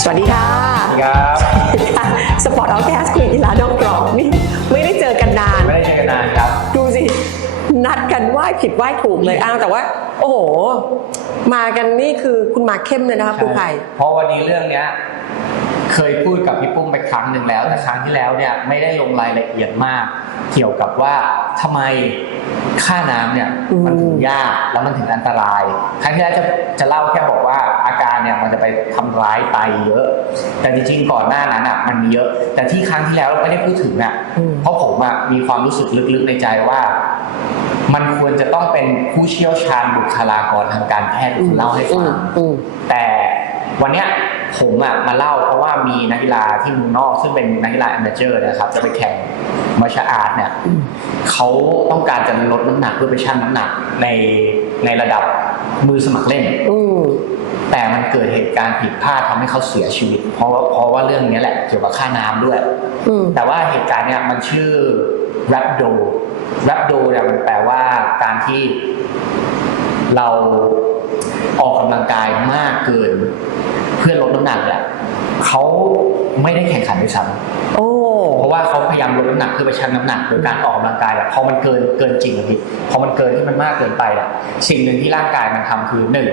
สวัสดีค่ะครับสปอร์ตเอาแคสคุยกีฬาดองกรอบนี่ไม่ได้เจอกันนาน ไม่ได้เจอกันนานครับ ดูสิ นัดกันไหว้ผิดไหว้ถูกเลยอ้าวแต่ว่า โอ้โห มากันนี่คือคุณมาเข้มเลยนะคะครูไผ่เพราะวันนี้เรื่องเนี้ยเคยพูดกับพี่ปุ้มไปครั้งหนึ่งแล้ว แต่ครั้งที่แล้วเนี่ยไม่ได้ลงรายละเอียดมาก เกี่ยวกับว่าทำไมค่าน้ำเนี่ยอืมมันถึงยากแล้วมันถึงอันตราย ครั้งที่แล้วจะจะเล่าแค่บอกว่าอาการ เนี่ยมันจะไปทำร้ายไตเยอะ แต่จริงๆก่อนหน้านั้นอะมันมีเยอะ แต่ที่ครั้งที่แล้วเราไม่ได้พูดถึงอะอืมเพราะผมอะมีความรู้สึกลึกๆในใจว่า มันควรจะต้องเป็นผู้เชี่ยวชาญบุคลากรทางการแพทย์เล่าให้ฟังอืมแต่วันเนี้ยผมอะมาเล่าเพราะว่ามีนักกีฬาที่เมืองนอก ซึ่งเป็นนักกีฬาแอมเบเจอร์นะครับ จะไปแข่งมาชาอาร์ตเนี่ยอืมเขาต้องการจะลดน้ำหนักเพื่อไปชั่งน้ำหนักในในระดับมือสมัครเล่นอืม แต่มันเกิดเหตุการณ์ผิดพลาดทำให้เขาเสียชีวิต เพราะว่าเพราะว่าเรื่องนี้แหละเกี่ยวกับค่าน้ำด้วยอืมแต่ว่าเหตุการณ์เนี่ยมันชื่อ rhabdo rhabdo เนี่ยมันแปลว่าการที่เราออกกำลังกายมากเกิน เพื่อลดน้ำหนักเนี่ยเขาไม่ได้แข่งขันด้วยซ้ำโอ้เพราะว่าเขาพยายามลดน้ำหนักเพื่อไปชั่งน้ำหนักโดยการออกกำลังกายอะพอมันเกินเกินจริงอะพี่พอมันเกินที่มันมากเกินไปอะสิ่งหนึ่งที่ร่างกายมันทำคือหนึ่ง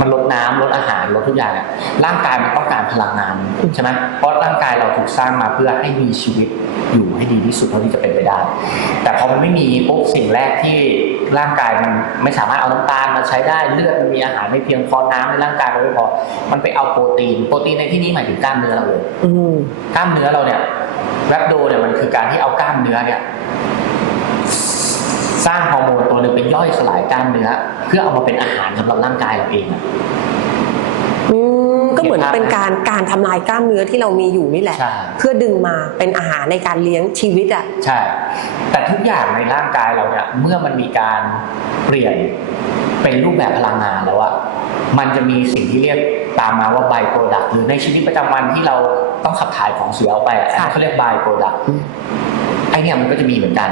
มันลดน้ำลดอาหารลดทุกอย่างอะร่างกายมันต้องการพลังงานใช่ไหมเพราะร่างกายเราถูกสร้างมาเพื่อให้มีชีวิตอยู่ให้ดีที่สุดเท่าที่จะเป็นไปได้ แต่พอมันไม่มีปุ๊บสิ่งแรกที่ร่างกายมันไม่สามารถเอาน้ำตาลมาใช้ได้เลือดมันมีอาหารไม่เพียงพอน้ำในร่างกายมันไม่พอ มันไปเอาโปรตีน โปรตีนในที่นี้หมายถึงกล้ามเนื้อเราเลยอืมกล้ามเนื้อเราเนี่ยแรปโดเนี่ยมันคือการที่เอากล้ามเนื้อเนี่ย สร้างฮอร์โมนตัวหนึ่งเป็นย่อยสลายกล้ามเนื้อเพื่อเอามาเป็นอาหารสำหรับร่างกายเราเองอะ อืมก็เหมือนเป็นการการทำลายกล้ามเนื้อที่เรามีอยู่นี่แหละ ใช่ เพื่อดึงมาเป็นอาหารในการเลี้ยงชีวิตอะ ใช่ แต่ทุกอย่างในร่างกายเราเนี่ย เมื่อมันมีการเปลี่ยนเป็นรูปแบบพลังงานแล้วอะมันจะมีสิ่งที่เรียกตามมาว่าไบโปรดักหรือในชีวิตประจำวันที่เราต้องขับถ่ายของเสียออกไปอะอันนั้นเขาเรียกไบโปรดักอืม ไอเนี่ยมันก็จะมีเหมือนกัน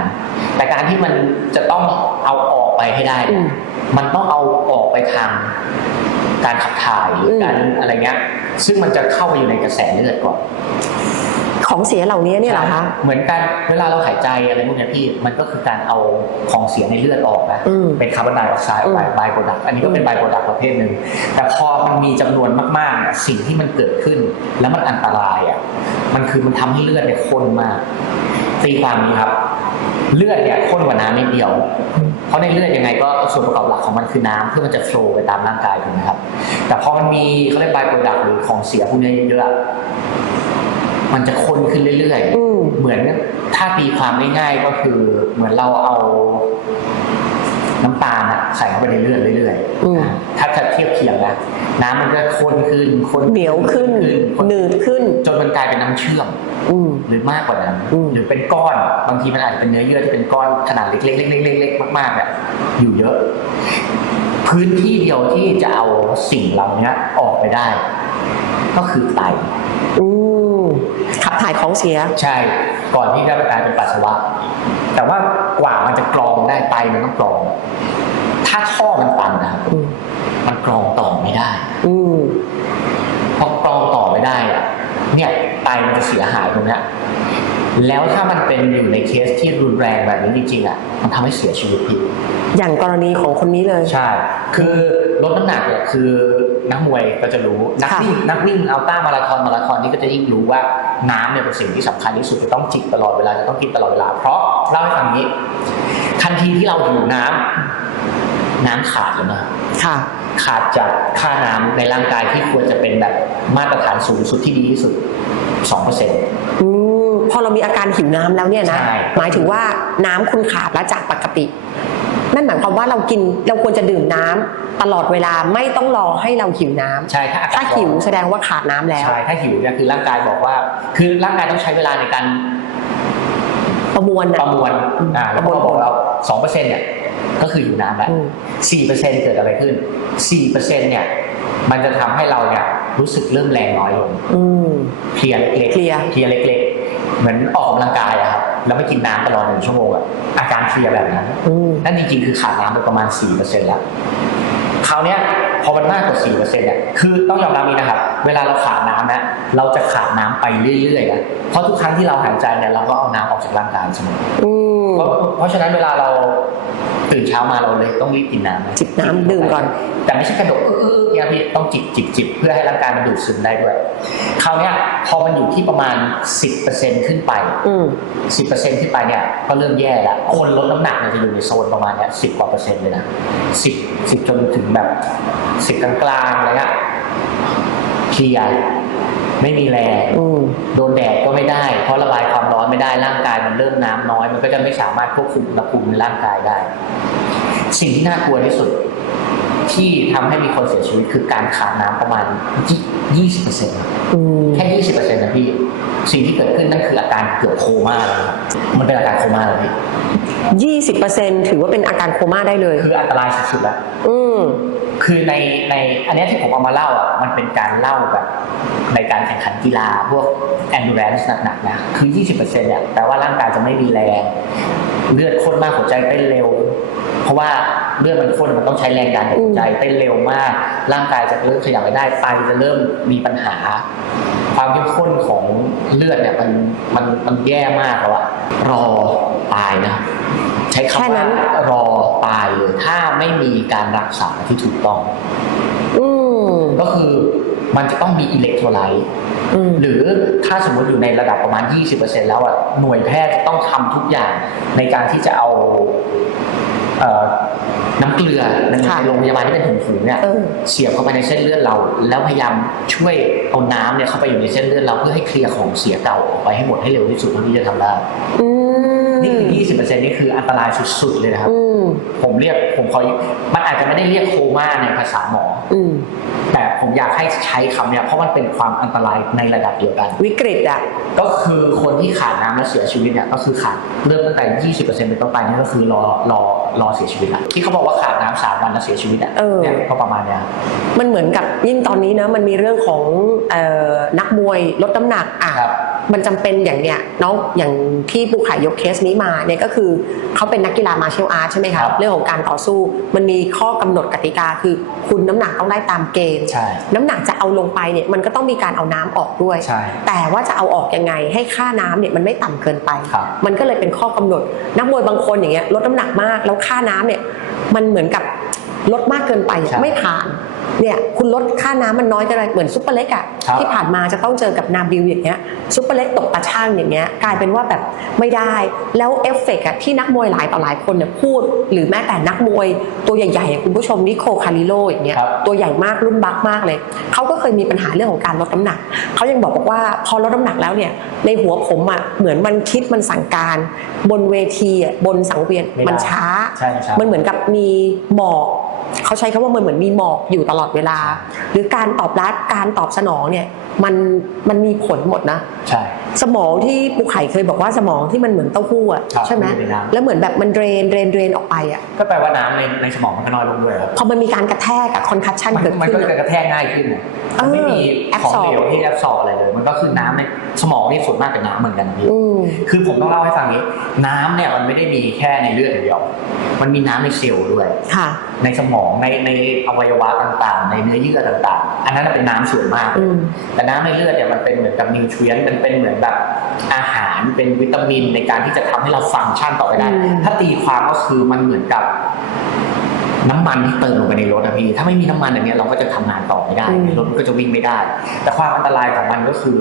แต่การที่มันจะต้องเอาออกไปให้ได้อืเนี่ยมมันต้องเอาออกไปทางการขับถ่ายหรืออมการอะไรเงี้ย ซึ่งมันจะเข้าไปอยู่ในกระแสเลือดก่อนของเสียเหล่านี้เนี่ยเหรอคะ เหมือนกันเวลาเราหายใจอะไรพวกเนี้ยพี่ มันก็คือการเอาของเสียในเลือดออกนะอืมเป็นคาร์บอนไดออกไซด์ออกไปอืมไบโปรดักต์อันนี้ก็เป็นอืมไบโปรดักต์ประเภทหนึ่ง แต่พอมันมีจำนวนมากๆเนี่ยสิ่งที่มันเกิดขึ้น แล้วมันอันตรายอะ มันคือมันทำให้เลือดเนี่ยข้นมาก ตีความนี้ครับ เลือดเนี่ยข้นกว่าน้ำนิดเดียว เพราะในเลือดยังไงก็ส่วนประกอบหลักของมันคือน้ำเพื่อมันจะโฟลว์ไปตามร่างกายถูกไหมครับ แต่พอมันมีเขาเรียกไบโปรดักต์หรือของเสียพวกนี้เยอะๆอะมันจะข้นขึ้นเรื่อยๆอืมเหมือนถ้าตีความง่ายๆก็คือเหมือนเราเอาน้ำตาลอะใส่เข้าไปในเลือดเรื่อยอืมๆถ้าจะเทียบเคียงนะน้ำมันก็ข้นขึ้นข้นเหนียวขึ้นข้นหนืดขึ้น จนมันกลายเป็นน้ำเชื่อม อืม หรือมากกว่านั้นอืม หรือเป็นก้อนบางทีมันอาจจะเป็นเนื้อเยื่อที่เป็นก้อนขนาดเล็กๆๆๆๆมากๆเนี่ยอยู่เยอะ พื้นที่เดียวที่จะเอาสิ่งเหล่านี้ออกไปได้ ก็คือไต อืมขับถ่ายของเสีย ใช่ ก่อนที่จะกลายเป็นปัสสาวะ แต่ว่ากว่ามันจะกรองได้ไตมันต้องกรอง ถ้าท่อมันตันนะครับอืม มันกรองต่อไม่ได้ อืม พอกรองต่อไม่ได้อะเนี่ย ไตมันจะเสียหายตรงเนี้ยแล้วถ้ามันเป็นอยู่ในเคสที่รุนแรงแบบนี้จริงๆอะมันทำให้เสียชีวิตผิดอย่างกรณีของคนนี้เลยใช่คือลดน้ำหนักเนี่ยคือนักมวยก็จะรู้นักค่ะวิ่งนักวิ่งอัลต้ามาราธอนมาราธอนนี่ก็จะยิ่งรู้ว่าน้ำเนี่ยเป็นสิ่งที่สำคัญที่สุดจะต้องจิบตลอดเวลาจะต้องกินตลอดเวลา เพราะเล่าให้ฟังนี้ ทันทีที่เราหิวน้ำน้ำขาดเลยนะค่ะขาดจากค่าน้ำในร่างกายที่ควรจะเป็นแบบมาตรฐานสูงสุดที่ดีที่สุด 2%เปอร์เซ็นต์ อืมพอเรามีอาการหิวน้ำแล้วเนี่ยนะ ใช่ หมายถึงว่าน้ำคุณขาดแล้วจากปกติ นั่นหมายความว่าเรากินเราควรจะดื่มน้ำตลอดเวลาไม่ต้องรอให้เราหิวน้ำใช่ถ้าอากาศถ้าหิวแสดงว่าขาดน้ำแล้ว ใช่ถ้าหิวเนี่ยคือร่างกายบอกว่า คือร่างกายต้องใช้เวลาในการประมวลปนะ ระมวลอ่าประมวลแล้วก็บอกเราสองเปอร์เซ็นต์เนี่ยก็คืออยู่น้ำแล้ว อืมสี่เปอร์เซ็นต์เกิดอะไรขึ้นสี่เปอร์เซ็นต์เนี่ย มันจะทำให้เราเนี่ย รู้สึกเริ่มแรงน้อยลงอืม เพลียเล็กๆเพลีย เพลียเล็กๆ เหมือนออกกำลังกายอะครับแล้วไม่กินน้ำตลอดหนึ่งชั่วโมงอะอาการเพลียแบบนั้น อืม นั่นจริงๆ คือขาดน้ำไปประมาณสี่เปอร์เซ็นต์แล้ว คราวเนี้ยพอมันมากกว่า 4%เนี่ย คือต้องยอมรับนี้นะครับ เวลาเราขาดน้ำนะ เราจะขาดน้ำไปเรื่อยๆนะเพราะทุกครั้งที่เราหายใจเนี่ย เราก็เอาน้ำออกจากร่างกายเสมออืม เพราะเพราะฉะนั้นเวลาเราตื่นเช้ามาเราเลยต้องรีบกินน้ำนะจิบน้ำดื่มก่อน แต่ไม่ใช่กระโดดอื้อๆอ ย่างที่ต้องจิบจิบจิบเพื่อให้ร่างกายมันดูดซึมได้ด้วยคราวเนี้ยพอมันอยู่ที่ประมาณ 10%ขึ้นไปอืม10%ขึ้นไปเนี่ยก็เริ่มแย่แล้วคนลดน้ำหนักเนี่ยจะอยู่ในโซนประมาณเนี้ย10กว่าเปอร์เซ็นต์เลยนะ10 10จนถึงแบบ10กลางๆอะไรเงี้ยเพลียไม่มีแรงอืมโดนแดดก็ไม่ได้ เพราะระบายความร้อนไม่ได้ร่างกายมันเริ่มน้ำน้อย มันก็จะไม่สามารถควบคุมอุณหภูมิในร่างกายได้ สิ่งที่น่ากลัวที่สุด ที่ทำให้มีคนเสียชีวิตคือการขาดน้ำประมาณ 20%อืมแค่ 20%นะพี่ สิ่งที่เกิดขึ้นนั่นคืออาการเกือบโคม่าแล้วนะครับมันเป็นอาการโคม่าเลยพี่ยี่สิบเปอร์เซ็นถือว่าเป็นอาการโคม่าได้เลย คืออันตรายสุดๆแล้วอืมคือในในอันเนี้ยที่ผมเอามาเล่าอะมันเป็นการเล่าแบบในการแข่งขันกีฬาพวก endurance หนักๆนะคือ20%เนี่ยแปลว่าร่างกายจะไม่มีแรง เลือดข้นมากหัวใจเต้นเร็ว เพราะว่า เลือดมันข้นมันต้องใช้แรงดันหัวใจเต้นเร็วมาก ร่างกายจะเริ่มขยับไม่ได้ไตจะเริ่มมีปัญหา ความเข้มข้นของเลือดเนี่ยมันมันมันแย่มากแล้วอะรอตายนะใช้แค่คำนั้ว่านรอตายเลยถ้าไม่มีการรักษาที่ถูกต้องอืมก็คือมันจะต้องมีอิเล็กโทรไลต์อืมหรือถ้าสมมติอยู่ในระดับประมาณ 20%แล้วอะหน่วยแพทย์จะต้องทำทุกอย่างในการที่จะเอา เอ่อน้ำเกลือในค่ะโรงพยาบาลที่เป็นถุงๆเนี่ยเออ เสียบเข้าไปในเส้นเลือดเรา แล้วพยายามช่วยเอาน้ำเนี่ยเข้าไปอยู่ในเส้นเลือดเราเพื่อให้เคลียร์ของเสียเก่าออกไปให้หมดให้เร็วที่สุดเท่าที่จะทำได้อืมนี่คือ 20%นี่คืออันตรายสุดๆเลยนะครับ อืมผมเรียกผมขอมันอาจจะไม่ได้เรียกโคม่าในภาษาหมอ อืม แต่ผมอยากให้ใช้คำเนี้ยเพราะมันเป็นความอันตรายในระดับเดียวกัน วิกฤตอะ ก็คือคนที่ขาดน้ำแล้วเสียชีวิตเนี่ยก็คือขาดเริ่มตั้งแต่ 20%เป็นต้นไปนี่ก็คือรอรอรอเสียชีวิตละที่เขาบอกว่าขาดน้ำสามวันแล้วเสียชีวิตอะเออ เนี่ยก็ประมาณเนี้ย มันเหมือนกับยิ่งตอนนี้นะมันมีเรื่องของเอ่อนักมวยลดน้ำหนักอะครับ มันจำเป็นอย่างเนี้ยเนาะอย่างที่ปูขายยกเคสนี้มาเนี่ยก็คือเขาเป็นนักกีฬามาเชลอาร์ตใช่ไหมคครัรับบเรื่องของการต่อสู้มันมีข้อกำหนดกติกาคือคุณน้ำหนักต้องได้ตามเกณฑ์ใช่น้ำหนักจะเอาลงไปเนี่ยมันก็ต้องมีการเอาน้ำออกด้วยใช่แต่ว่าจะเอาออกยังไงให้ค่าน้ำเนี่ยมันไม่ต่ำเกินไปครับมันก็เลยเป็นข้อกำหนด นักมวยบางคนอย่างเงี้ยลดน้ำหนักมากแล้วค่าน้ำเนี่ยมันเหมือนกับลดมากเกินไปอะใช่ไม่ผ่าน เนี่ยคุณลดค่าน้ำมันน้อยเกินไปเหมือนซุปเปอร์เล็กอะครับที่ผ่านมาจะต้องเจอกับนาบิลอย่างเงี้ยซุปเปอร์เล็กตกตาช่างอย่างเงี้ยกลายเป็นว่าแบบไม่ได้แล้วเอฟเฟกต์อะที่นักมวยหลายต่อหลายคนเนี่ยพูด หรือแม้แต่นักมวยตัวใหญ่ๆอะคุณผู้ชมนิโคคาริโลอย่างเงี้ยครับตัวใหญ่มากรุ่นบักมากเลยเขาก็เคยมีปัญหาเรื่องของการลดน้ำหนักเขายังบอกบอกว่าพอลดน้ำหนักแล้วเนี่ยในหัวผมอะเหมือนมันคิดมันสั่งการ บนเวทีอะบนสังเวียนไม่ได้มันช้าใช่ใช่มันเหมือนกับมีหมอก เขาใช้คำว่ามันเหมือนมีหมอกอยู่ตลอดเวลา หรือการตอบรับการตอบสนองเนี่ยมันมันมีผลหมดนะใช่สมองที่ปูไข่เคยบอกว่าสมองที่มันเหมือนเต้าหู้อะครับใช่ไหมอยู่ในน้ำแล้วเหมือนแบบมันเดรนเดรนเดรนออกไปอะก็แปลว่าน้ำในในสมองมันก็น้อยลงด้วยครับพอมันมีการกระแทกกับคอนคัชชันมันเกิดมันขึ้นก็จะอะกระแทกง่ายขึ้นอะมันไม่มีเออของเหลว absorb ที่แอบสอบอะไรเลย มันก็คือน้ำในสมองนี่ส่วนมากเป็นน้ำเหมือนกันพี่อืมคือผมต้องเล่าให้ฟังนี้ น้ำเนี่ยมันไม่ได้มีแค่ในเลือดอย่างเดียว มันมีน้ำในเซลล์ด้วยค่ะในสมองในในอวัยวะต่างๆ ในเนื้อเยื่อต่างๆ อันนั้นนะเป็นน้ำส่วนมากอืมแต่น้ำในเลือดเนี่ยมันเป็นเหมือนกับนิวทรียนมันเป็นเหมือนแบบอาหารเป็นวิตามินในการที่จะทำให้เราฟังก์ชันต่อไปได้อืมถ้าตีความก็คือมันเหมือนกับน้ำมันที่เติมลงไปในรถอะพี่ ถ้าไม่มีน้ำมันอย่างเงี้ยเราก็จะทำงานต่อไม่ได้ รถมันก็จะวิ่งไม่ได้ แต่ความอันตรายของมันก็คือ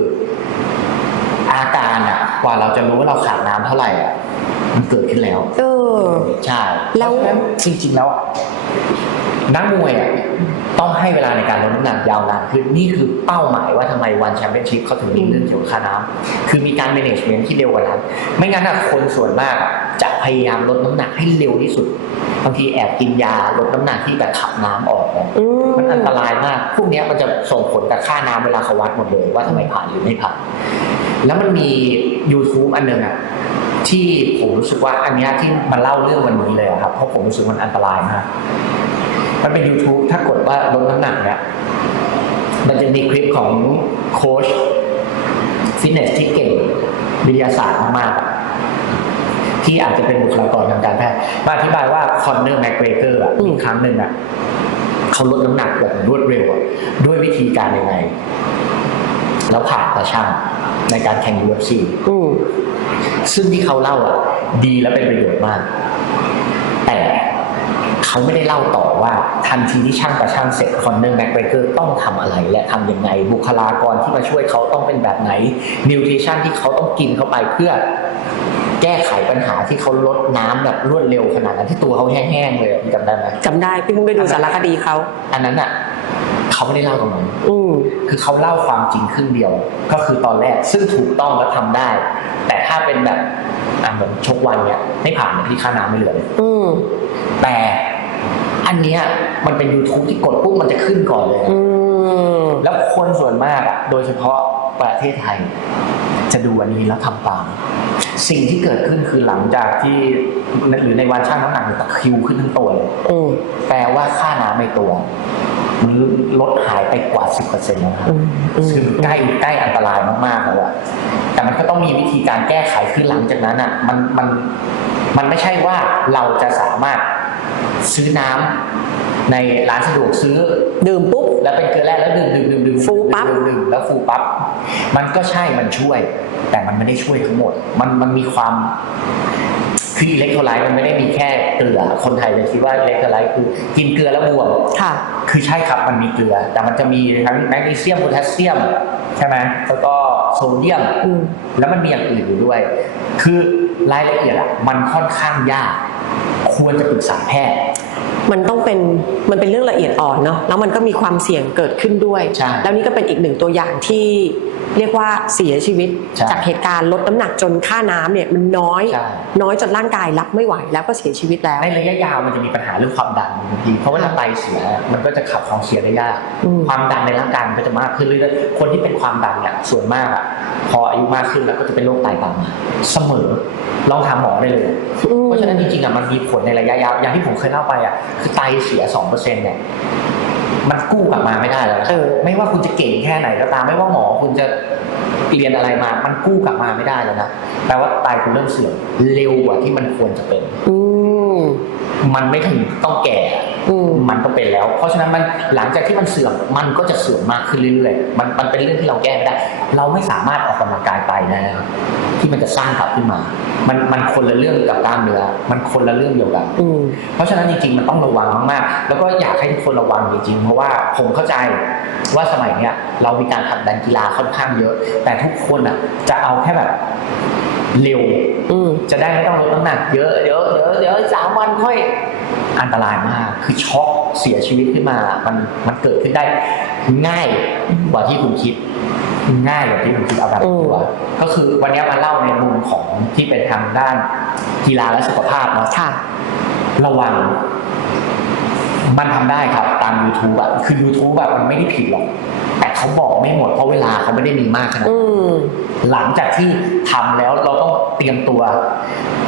อาการอะกว่าเราจะรู้ว่าเราขาดน้ำเท่าไหร่อะมันเกิดขึ้นแล้ว เอ อ ใช่แล้ว เพราะฉะนั้นจริงๆแล้วอะนักมวยอะต้องให้เวลาในการลดน้ำหนักยาวนานขึ้นนี่คือเป้าหมายว่าทำไมวันแชมเปี้ยนชิพเขาถึงมีเรื่องเกี่ยวกับค่าน้ำคือมีการ management ที่เร็วกว่านั้น ไม่งั้นอะคนส่วนมากอะจะพยายามลดน้ำหนักให้เร็วที่สุดบางทีแอบกินยาลดน้ำหนักที่แบบขับน้ำออกนะ อืม มันอันตรายมาก พวกเนี้ยมันจะส่งผลกับค่าน้ำเวลาเขาวัดหมดเลย ว่าทำไมผ่านหรือไม่ผ่าน แล้วมันมี YouTube อันหนึ่งอะ ที่ผมรู้สึกว่าอันเนี้ยที่มาเล่าเรื่องวันนี้เลยอะครับ เพราะผมรู้สึกมันอันตรายมาก มันเป็น YouTube ถ้ากดว่าลดน้ำหนักเนี่ยมันจะมีคลิปของโค้ชฟิตเนสที่เก่งวิทยาศาสตร์มากๆอะที่อาจจะเป็นบุคลากรทางการแพทย์มาอธิบายว่าคอนเนอร์แมกเกรเกอร์อะอืมมีครั้งหนึ่งอะเขเขาลดน้ำหนักแบบรวดเร็วอะด้วยวิธีการยังไง แล้วผ่านตาช่างในการแข่ง UFC อืมซึ่งที่เขาเล่าอะ ดีและเป็นประโยชน์มาก แต่เขาไม่ได้เล่าต่อว่าทันทีที่ช่างประช่างเสร็จคอนเนอร์แม็กเบเกอร์ต้องทำอะไรและทำยังไง บุคลากรที่มาช่วยเขาต้องเป็นแบบไหนนิวทริชั่นที่เขาต้องกินเข้าไปเพื่อแก้ไขปัญหาที่เขาลดน้ำแบบรวดเร็วขนาดนั้นที่ตัวเขาแห้งๆเลยอะพี่จำได้ไหมจำได้พี่เพิ่งไปดูสารคดีเขาอันนั้นอะ เขาไม่ได้เล่าตรงนั้นอืมคือเขาเล่าความจริงครึ่งเดียว ก็คือตอนแรกซึ่งถูกต้องและทำได้ แต่ถ้าเป็นแบบอะเหมือนชกวันเนี่ยไม่ผ่านที่ค่าน้ำไม่เหลือเลยอืมแต่อันเนี้ยมันเป็น YouTube ที่กดปุ๊บมันจะขึ้นก่อนเลยอืมแล้วคนส่วนมากอะโดยเฉพาะประเทศไทย จะดูอันนี้แล้วทำตาม สิ่งที่เกิดขึ้นคือหลังจากที่หรือในวันช่างน้ำหนักเนี่ยตะคริวขึ้นทั้งตัวเลยอืมแปลว่าค่าน้ำในตัว มันลดหายไปกว่า 10%แล้วครับอืมอืมคือใกล้ใกล้อันตรายมากๆแล้วอะแต่มันก็ต้องมีวิธีการแก้ไขขึ้นหลังจากนั้นอะมันมันมันไม่ใช่ว่าเราจะสามารถซื้อน้ำในร้านสะดวกซื้อดื่มปุ๊บแล้วเป็นเกลือแร่แล้วดื่มดื่มดื่มดื่มฟูปั๊บดื่มดื่มแล้วฟูปั๊บมันก็ใช่มันช่วย แต่มันไม่ได้ช่วยทั้งหมด มันมันมีความ คืออิเล็กโทรไลต์มันไม่ได้มีแค่เกลือ คนไทยจะคิดว่าอิเล็กโทรไลต์คือกินเกลือแล้วบวมค่ะ คือใช่ครับมันมีเกลือ แต่มันจะมีทั้งแมกนีเซียมโพแทสเซียมใช่ไหมแล้วก็โซเดียมอืมแล้วมันมีอย่างอื่นอยู่ด้วย คือรายละเอียดอะมันค่อนข้างยาก ควรจะปรึกษาแพทย์มันต้องเป็นมันเป็นเรื่องละเอียดอ่อนเนาะแล้วมันก็มีความเสี่ยงเกิดขึ้นด้วยใช่แล้วนี่ก็เป็นอีกหนึ่งตัวอย่างที่ เรียกว่าเสียชีวิตใช่จากเหตุการณ์ลดน้ำหนักจนค่าน้ำเนี่ยมันน้อย ใช่ น้อยจนร่างกายรับไม่ไหวแล้วก็เสียชีวิตแล้ว ในระยะยาวมันจะมีปัญหาเรื่องความดันบางทีเพราะว่าถ้าไตเสียมันก็จะขับของเสียได้ยาก อืม ความดันในร่างกายมันก็จะมากขึ้นเรื่อยๆคนที่เป็นความดันเนี่ยส่วนมากอะพออายุมากขึ้นแล้วก็จะเป็นโรคไตตามมาเสมอลองถามหมอได้เลย อืม เพราะฉะนั้นจริงๆอะมันมีผลในระยะยาวอย่างที่ผมเคยเล่าไปอะคือไตเสียสองเปอร์เซ็นต์เนี่ย มันกู้กลับมาไม่ได้แล้วนะเออไม่ว่าคุณจะเก่งแค่ไหนก็ตามไม่ว่าหมอคุณจะเรียนอะไรมา มันกู้กลับมาไม่ได้แล้วนะแปลว่าไตคุณเริ่มเสื่อมเร็วกว่าที่มันควรจะเป็นอืมมันไม่ถึงต้องแก่อืมมันก็เป็นแล้ว เพราะฉะนั้นมันหลังจากที่มันเสื่อมมันก็จะเสื่อมมากขึ้นเรื่อยๆมันมันเป็นเรื่องที่เราแก้ไม่ได้ เราไม่สามารถออกกำลังกายไปนะครับที่มันจะสร้างกลับขึ้นมา มันมันคนละเรื่องกับกล้ามเนื้อ มันคนละเรื่องเดียวกันอืมเพราะฉะนั้นจริงๆมันต้องระวังมากๆ แล้วก็อยากให้ทุกคนระวังจริงๆ เพราะว่าผมเข้าใจว่าสมัยเนี้ยเรามีการผลักดันกีฬาค่อนข้างเยอะ แต่ทุกคนอะจะเอาแค่แบบ เร็วอืมจะได้ไม่ต้องลดน้ำหนักเยอะเยอะเยอะเยอะสามวันค่อยอันตรายมาก คือช็อกเสียชีวิตขึ้นมา มันมันเกิดขึ้นได้ง่ายกว่าที่คุณคิด ง่ายกว่าที่คุณคิดเอาแบบตัวก็คือวันนี้มาเล่าในมุมของที่เป็นทางด้านกีฬาและสุขภาพเนาะค่ะระวัง มันทำได้ครับ ตาม YouTube อะคือ YouTube แบบมันไม่ได้ผิดหรอกแต่ เขาบอกไม่หมดเพราะเวลาเขาไม่ได้มีมากขนาดอืนั้นมหลังจากที่ทำแล้วเราต้องเตรียมตัว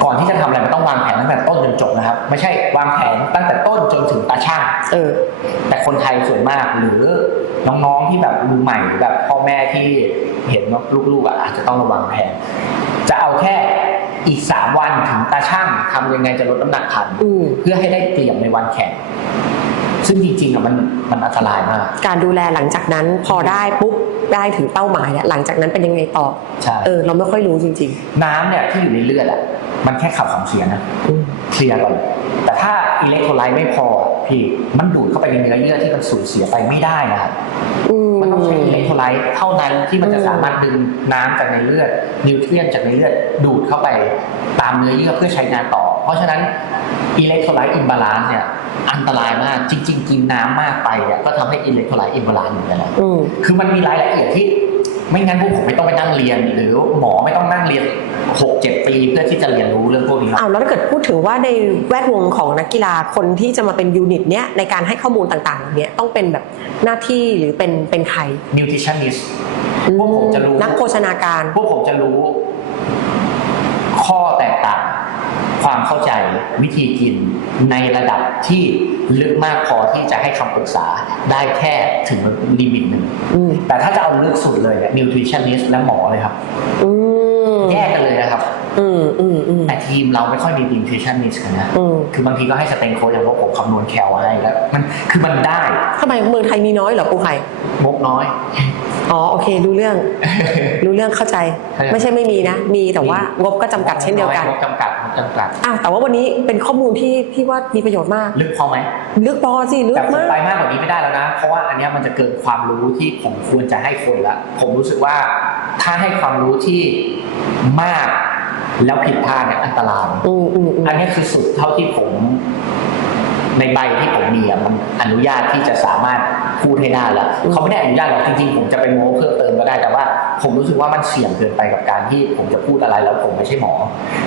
ก่อนที่จะทำอะไรมันต้องวางแผนตั้งแต่ต้นจนจบนะครับ ไม่ใช่วางแผนตั้งแต่ต้นจนถึงตาช่างเออ แต่คนไทยส่วนมากหรือน้องๆที่แบบมือใหม่หรือแบบพ่อแม่ที่เห็นว่าลูกๆอะอาจจะต้องระวังแผนจะเอาแค่อีกสามวันถึงตาช่างทำยังไงจะลดน้ำหนักทันอืมเพื่อให้ได้เปรียบในวันแข่ง ซึ่งจริงๆอะมันมันอันตรายมาก การดูแลหลังจากนั้นพอได้ปุ๊บได้ถึงเป้าหมายอะหลังจากนั้นเป็นยังไงต่อใช่ เออเราไม่ค่อยรู้จริง น้ำเนี่ยที่อยู่ในเลือดอะมันแค่ขับของเสียนะๆอืม เคลียร์ก่อนแต่ถ้าอิเล็กโทรไลต์ไม่พอพี่มันดูดเข้าไปในเนื้อเยื่อที่มันสูญเสียไปไม่ได้นะครับอืม มันต้องใช้อิเล็กโทรไลต์เท่านั้นที่มันจะสามารถดึงน้ำจากในเลือดนิวเทรียนจากในเลือดดูดเข้าไปตามเนื้อเยื่อเพื่อใช้งานต่อ เพราะฉะนั้นอิเล็กโทรไลต์อิมบาลานซ์เนี่ยอันตรายมากจริง ๆ กินน้ำมากไปเนี่ยก็ทำให้อิเล็กโทรไลต์อิมบาลานซ์เหมือนกันนะอืมคือมันมีรายละเอียดที่ไม่งั้นพวกผมไม่ต้องไปนั่งเรียน หรือหมอไม่ต้องนั่งเรียนหกเจ็ดปีเพื่อที่จะเรียนรู้เรื่องพวกนี้หรอกอ้าวแล้วถ้าเกิดพูดถึงว่าในแวดวงของนักกีฬาคนที่จะมาเป็นยูนิตเนี้ยในการให้ข้อมูลต่างๆเหล่านี้ต้องเป็นแบบหน้าที่หรือเป็นเป็นใคร nutritionist พวกผมจะรู้นักโภชนาการ พวกผมจะรู้ ข้อแตกต่าง ความเข้าใจวิธีกินในระดับที่ลึกมากพอที่จะให้คำปรึกษาได้แค่ถึงลิมิตหนึ่งอืมแต่ถ้าจะเอาลึกสุดเลยเนี่ย nutritionist และหมอเลยครับอืมแยกกันเลยนะครับ อืมอืมอืม แต่ทีมเราไม่ค่อยมี nutritionist กันนะ อืม คือบางทีก็ให้สเต็งโค้ชอย่างพวกผมคำนวณแคลให้แล้ว มันคือมันได้ทำไมเมืองไทยมีน้อยเหรอปูไข่งบน้อย อ๋อโอเครู้เรื่อง รู้เรื่องเข้าใจ เข้าใจ ไม่ใช่ไม่มีนะ มีแต่ว่างบก็จำกัดเช่นเดียวกันงบจำกัดงบจำกัดอ้าวแต่ว่าวันนี้เป็นข้อมูลที่พี่ว่ามีประโยชน์มาก ลึกพอไหม ลึกพอสิลึแต่กผมมากไปมากกว่านี้ไม่ได้แล้วนะ เพราะว่าอันเนี้ยมันจะเกินความรู้ที่ผมควรจะให้คนละ ผมรู้สึกว่าถ้าให้ความรู้ที่มาก แล้วผิดพลาดเนี่ยอันตรายอืมอืมอืมอันนี้คือสุดเท่าที่ผม ในใบที่ผมมีอะมันอนุญาตที่จะสามารถพูดให้ได้แล้วเขาไม่ได้อนุญาตหรอกจริงๆผมจะไปโม้เพิ่มเติมก็ได้แต่ว่า ผมรู้สึกว่ามันเสี่ยงเกินไปกับการที่ผมจะพูดอะไรแล้วผมไม่ใช่หมอ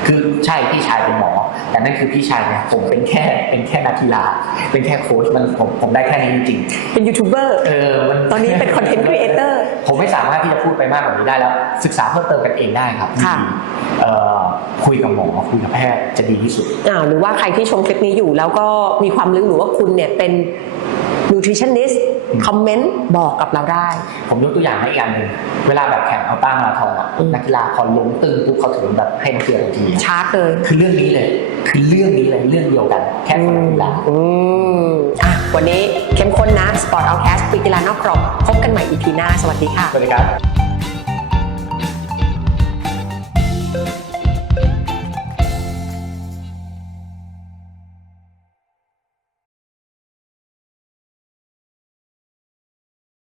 คือใช่พี่ชายเป็นหมอ แต่นั่นคือพี่ชายเนี่ยผมเป็นแค่เป็นแค่นักกีฬาเป็นแค่โค้ชมันผมผมได้แค่นี้จริงเป็นยูทูบเบอร์ๆเออมันตอนนี้เป็น content creator ผมไม่สามารถที่จะพูดไปมากกว่านี้ได้แล้ว ศึกษาเพิ่มเติมกันเองได้ครับค่ะเอ่อคุยกับหมอคุยกับแพทย์จะดีที่สุดอ่าหรือว่าใครที่ชมคลิปนี้อยู่แล้วก็มีความรู้หรือว่าคุณเนี่ยเป็น nutritionist คอมเมนต์บอกกับเราได้ ผมยกตัวอย่างให้อีกอันหนึ่งเวลาแบบแข่งเอาต้ามาราธอนอะอืมนักกีฬาพอล้มตึงปุ๊บเขาถึงแบบให้น้ำเกลือทันทีชาร์จเลย คือเรื่องนี้เลย คือเรื่องนี้เลยเรื่องเดียวกัน แค่คนละกีฬาอืมอะวันนี้เข้มข้นนะ Sport Outcast ปีกีฬานอกกรอบพบกันใหม่ EP หน้า สวัสดีค่ะ สวัสดีครับ